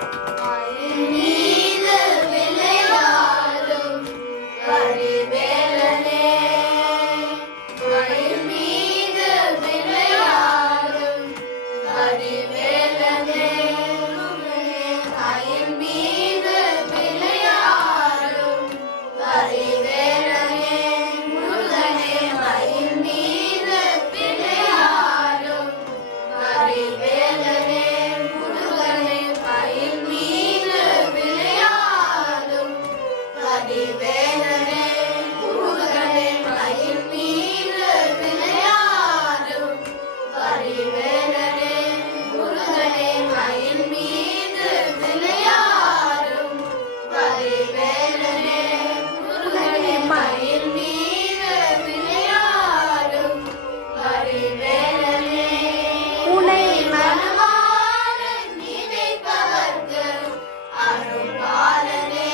மயில் மீது விளையாடும் வடிவேலனே, மயில் மீது விளையாடும் வடிவேலனே, மயில் மீது விளையாடும் வடிவேலனே, முருகனே மயில் மீது விளையாடும் வடிவேலனே, முருகனே மயில் மீது விளையாடும் வடிவேலனே, முருகனே மயில் மீது விளையாடும் வடிவேலனே, முருகனே மயில் மீது விளையாடும் வடிவேலனே, முருகனே மயில் மீது விளையாடும் வடிவேலனே, உன்னை மனமார நினைப்பவர்க்கு அருள்பாலனே,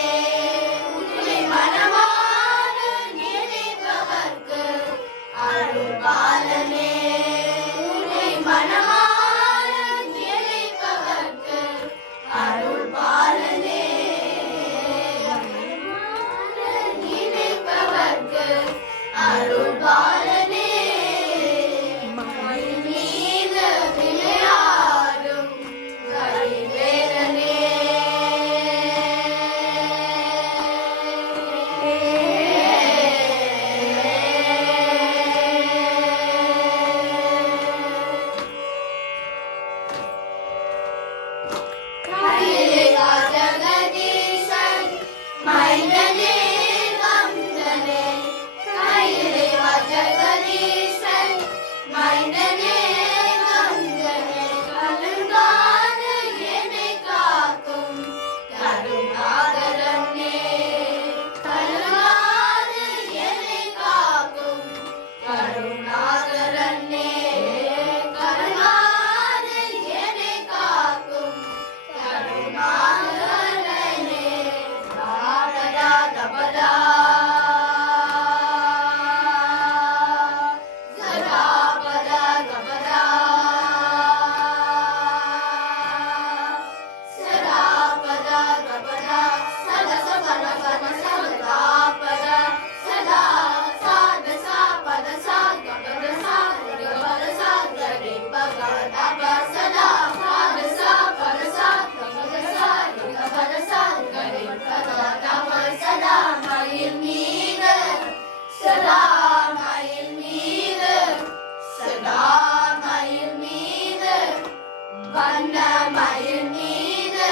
உன்னை மனமார நினைப்பவர்க்கு அருள்பாலனே, உன்னை மனமார நினைப்பவர்க்கு அருள்பாலனே, நினைப்பவர்க்கு அருள்பாலனே, மயில் மீது விளையாடும் வடிவேலனே. கையிலா ஜெகதீசன் மைந்தனே வந்தனே, கையிலா ஜெகதீசன் மைந்தனே வந்தனே, கலங்காத என்னை காக்கும் கருணாகரனே, கலங்காத என்னை காக்கும் கருணாகரனே, கலங்காத என்னை காக்கும் கருணாகரனே, ராபதா தபதா சதாபதா தபதா சதாபதா தபதா சதா சபத பத சதாபதா சதா சாத சாபத சாகபத சாகபத சாகரி பகதப சதா சாத சாபத சாகபத சாகபத சாகரி பகதப சதா மயில் மீது சதா மயில் மீது சதா மயில் மீது வண்ண மயில் மீது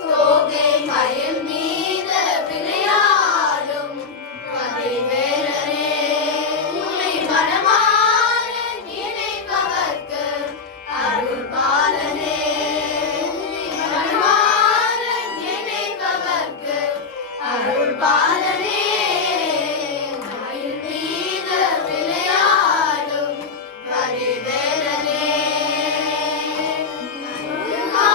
தோகை மயில் மீது விளையாடும் வடிவேலனே, உன்னை மனமார நினைப்பவர்க்கு அருள்பாலனே, உன்னை மனமார நினைப்பவர்க்கு அருள்பாலனே, மயில் மீது விளையாடும் வடிவேலனே, முருகா.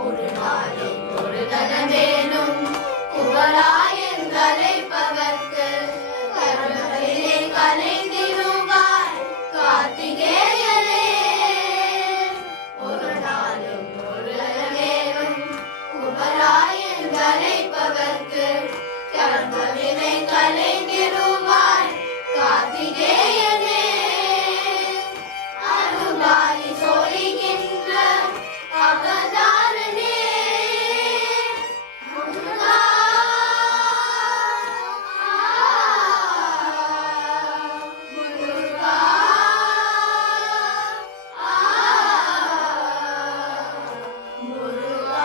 ஒரு நாளும் ஒரு தனவேனும் குவராயன் கலைப்பவர்க்கு கர்மத்திலே கலைந்திடுவாய் கார்த்திகேயனே, ஒரு நாளும் ஒரு தனவேனும் குவராயன் கலைப்பவர்க்கு கர்மவினை கலைந்திடுவாய் கார்த்திகேயனே, அருளாளி சொரிகின்ற அவதாரனே, முருகா. முருகா. முருகா.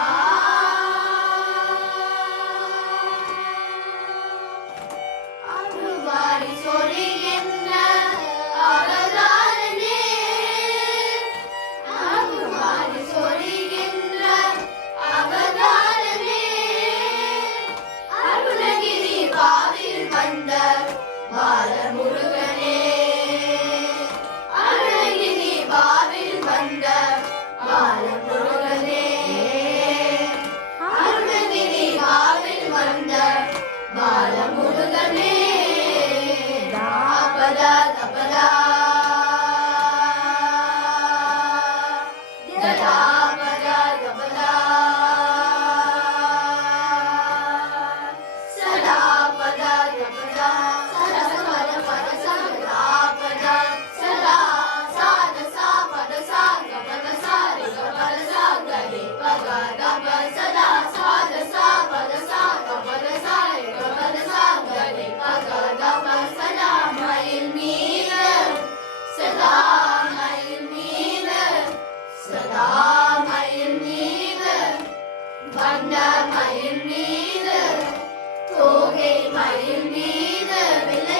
மயில் மீது வில்ல